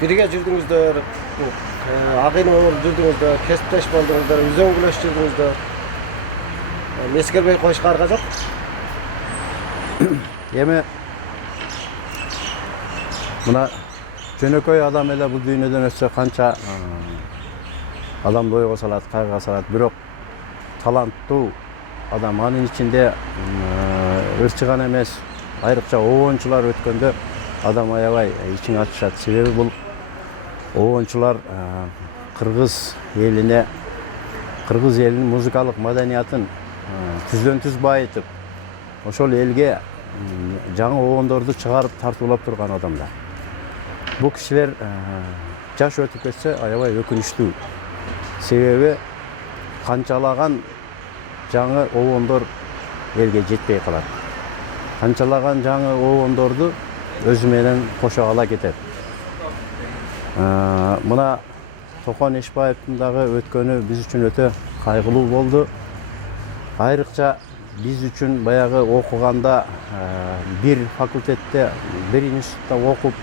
Birge жүрдүңүздөр, агайын менен жүрдүңүздөр, кесиптеш болдуңуздар, үзөң күлөш жүрдүңүздөр. Мескербей коюшка арга жок. Эми мына жөнөкөй адам эле бул дүйнөдөн өтсө канча адам ойго салат, кайгыга салат, бирок таланттуу адам анын ичинде ырчы гана эмес, айрыкча обончулар өткөндө адам аябай ичиң ачышат. Себеби бул обончулар кыргыз элине, кыргыз элинин музыкалык маданиятын түздөн түз байытып, ошол элге жаңы обондорду чыгарып тартуулап турган адамдар. Бул кишилер жаш өтүп кетсе аябай өкүнүчтүү. Себеби канчалаган жаңы обондор элге жетпей калат. Канчалаган жаңы обондорду өзү менен кошо ала кетет. Мына Токон Эшбаевдин дагы өткөнү биз үчүн өтө кайгылуу болду. Айрыкча биз үчүн баягы окуганда бир факультетте, бир институтта окуп,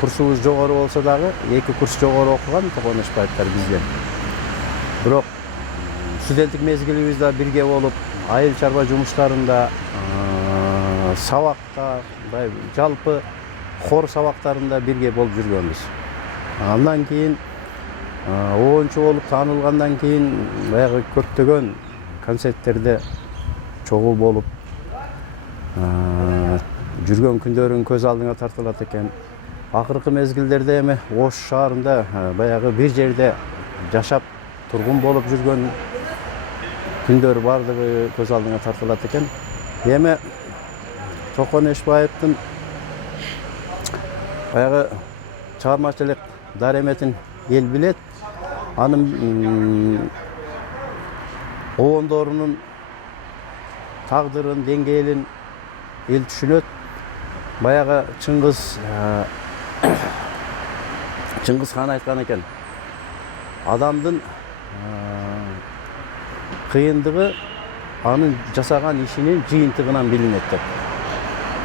курсубуз жогору болсо дагы, 2 курс жогору окуган Токон Эшбаевдер бизден. Бирок студенттик мезгилибизде бирге болуп, айыл чарба жумуштарында, сабакта, жалпы хор сабактарында бирге болуп жүргөнбүз. Андан кийин обончу болуп таанылгандан кийин баягы көптөгөн концерттерде чогуу болуп жүргөн күндөрүн көз алдыңа тартылат экен. Акыркы мезгилдерде эми Ош шаарында баягы бир жерде жашап тургун болуп жүргөн күндөр бардыгы көз алдыңа тартылат экен. Эми Токон Эшбаевдин баягы чыгармачылык дареметин эл билет. Анын обондорунун тагдырын, деңгээлин эл түшүнөт. Баягы Чыңгыз хан айткан экен. Адамдын кыйындыгы анын жасаган ишинин жыйынтыгынан билинет деп.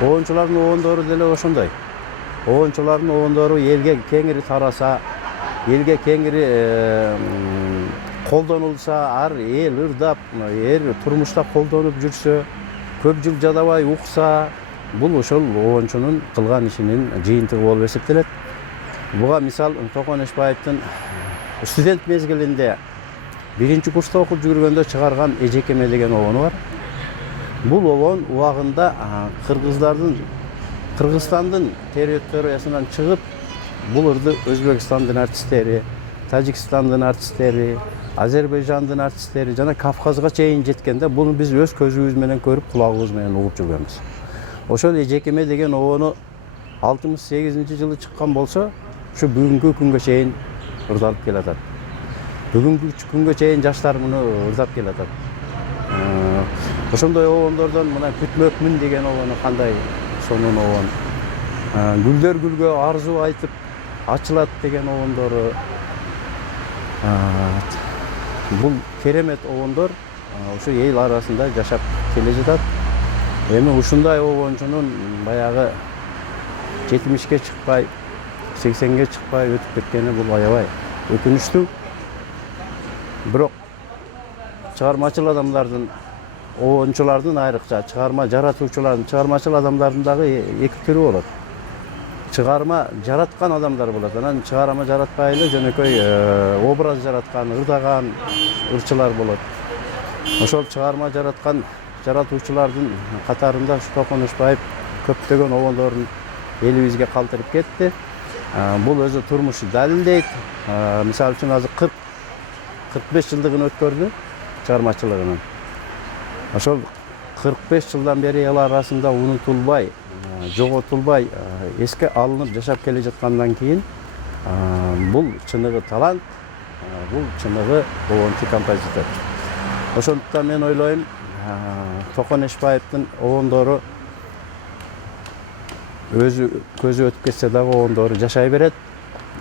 Обончулардын обондору деле ошондой. Обончулардын обондору элге кеңири тараса, элге кеңири колдонулса, ар эл ырдап, турмушта колдонуп жүрсө, көп жыл жадабай укса, бул ошол обончунун кылган ишинин жыйынтыгы болуп эсептелет. Буга мисал Токон Эшбаевдин студент мезгилинде 1-курста окуп жүргөндө чыгарган Эжекеме деген обону бар. Бул обон убагында Кыргызстандын территориясынан чыгып, бул ырды Өзбекстандын артисттери, Тажикстандын артисттери, Азербайжандын артисттери жана Кавказга чейин жеткенде буну биз өз көзүбүз менен көрүп, кулагыбыз менен угуп жүргөнбүз. Ошол Эжекеме деген обону 68-жылы чыккан болсо, ушу бүгүнкү күнгө чейин ырдалып келатат. Бүгүнкү күнгө чейин жаштар муну ырдап келатат. Ошондой обондордон мына Күтмөкмүн деген обону кандай сонун обон. Гүлдөр гүлгө арзу айтып ачылат деген обондору. Бул керемет обондор ошо эл арасында жашап келе жатат. Эми ушундай обончунун баягы 70-ке чыкпай, 80-ге чыкпай өтүп кеткени бул аябай өкүнүчтүү. Бирок чыгармачыл адамдардын, обончулардын айрыкча чыгарма жаратуучулардын, чыгармачыл адамдардын дагы 2 түрү болот. Чыгарма жараткан адамдар болот. Анан чыгарма жаратпай эле жөнөкөй образ жараткан, ырдаган ырчылар болот. Ошол чыгарма жараткан жаратуучулардын катарында Токон Эшбаев көптөгөн обондорун элибизге калтырып кетти. Бул өзү турмушу далилдейт. Мисалы үчүн азыр 45 жылдыгын өткөрдү чыгармачылыгынын. Ошол 45 жылдан бери эл арасында унутулбай, жоготулбай, эске алынып жашап келе жаткандан кийин бул чыныгы талант, бул чыныгы обончу композитор. Ошондуктан мен ойлойм, Токон Эшбаевдин обондору өзү көзү өтүп кетсе дагы обондору жашай берет,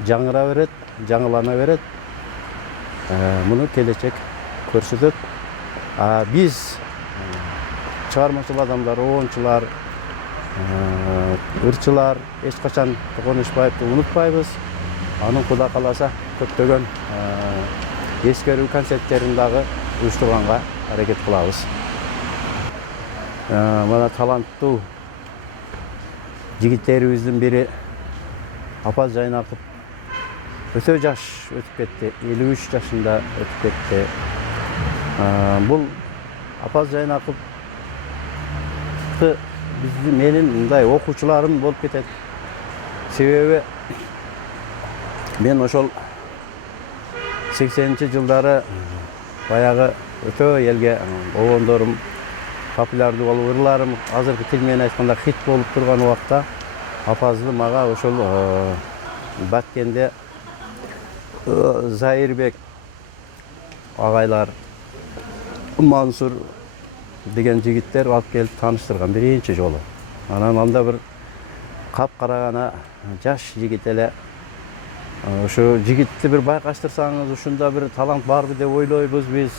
жаңыра берет, жаңылана берет. Муну келечек көрсөтөт. Биз чыгармачыл адамдар, обончулар ырчылар эч качан Токонушбаевди унутпайбыз. Анын Кудай кааласа көптөгөн эскерүү концерттерин дагы уюштурганга аракет кылабыз. Мына таланттуу жигиттерибиздин бири Апаз Жайнаков өтө жаш өтүп кетти. 53 жашында өтүп кетти. Бул Апаз Жайнаковду менин мындай окуучуларым болуп кетет. Себеби мен ошол 80-жылдары баягы өтө элге обондорум популярдуу болуп, ырларым азыркы тил менен айтканда хит болуп турган убакта Апазды мага ошол Баткенде Зайырбек агайлар, Мансур деген жигиттер алып келип тааныштырган биринчи жолу. Анан анда бир капкара гана жаш жигит эле ошо жигитти бир байкаштырсаңыз, ушунда бир талант барбы деп ойлойбуз биз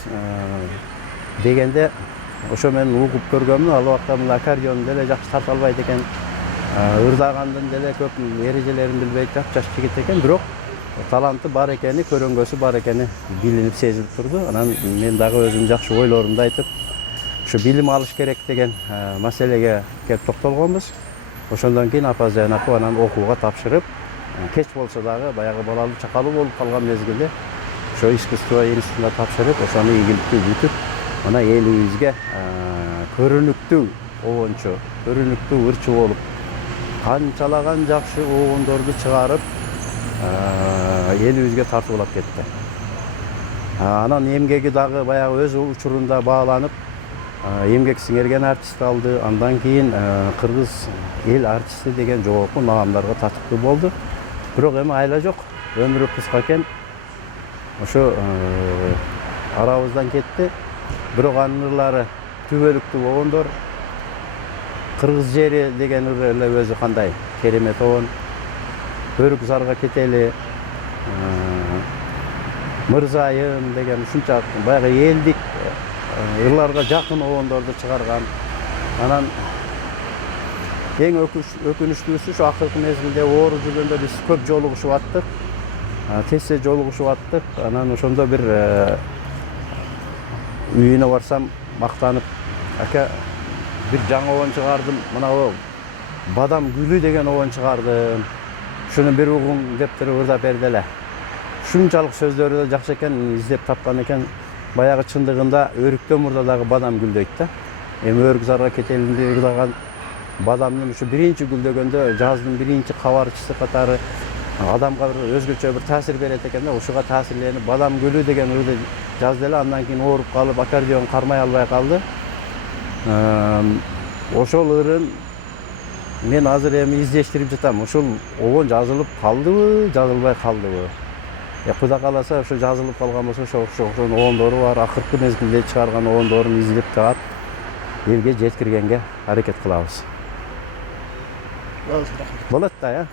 дегенде ошо мен угуп көргөмүн. Ал убакта мына аккордеон деле жакшы тарта албайт экен, ырдагандын деле көп эрежелерин билбейт, жаш жигит экен, бирок таланты бар экени, көрөнгөсү бар экени билинип сезилип турду. Анан мен дагы өзүм жакшы ойлорумду айтып, ошо билим алыш керек деген маселеге келип токтолгонбуз. Ошондон кийин Апаз Жайнаков анан окууга тапшырып, кеч болсо дагы баягы балалуу чакалуу болуп калган мезгилде ошо искусство институтуна тапшырып, ошону ийгиликтүү бүтүп, мына элибизге көрүнүктүү обончу, көрүнүктүү ырчы болуп, канчалаган жакшы обондорду чыгарып, элибизге тартуулап кетти. Анан эмгеги дагы баягы өз учурунда бааланып, эмгек сиңерген артист алды. Андан кийин кыргыз эл артисти деген жогорку маамдарга татыктуу болду. Бирок эми айла жок, өмүрү кыска экен. Ошо арабыздан кетти. Бирок анын ырлары түбөлүктүү обондор. Кыргыз жери деген ыр эле өзү кандай керемет обон. Бөрүк зарга кетели, Мырзайым деген ушунча баягы элдик ырларга жакын обондорду чыгарган. Анан эң өкүнүчтүүсү ушу акыркы мезгилде оору жүргөндө биз көп жолугушуп аттык. Тезсе жолугушуп аттык. Анан ошондо бир үйүнө барсам мактанып, ака бир жаңы обон чыгардым, мына Бадам гүлү деген обон чыгардым. Шуну бир угуң деп туруп ырдап берди эле. Ушунчалык сөздөрү да жакшы экен, издеп тапкан экен. Баягы чындыгында өрүктөн мурда дагы бадам гүлдөйт да. Эми өрүк зарга кетелинде ырдаган бадамдын ушу биринчи гүлдөгөндө жаздын биринчи кабарчысы катары адамга бир өзгөчө бир таасир берет экен да. Ушуга таасирленип Бадам гүлү деген ырды жазды эле. Андан кийин ооруп калып, аккордеон кармай албай калды. Ошол ырын мен азыр эми издештирип жатам. Ушул обон жазылып калдыбы, жазылбай калдыбы? Кудай кааласа ошо жазылып калган болсо, ошонун обондору бар. Акыркы мезгилде чыгарган обондорун издеп таап, элге жеткиргенге аракет кылабыз. Болот да,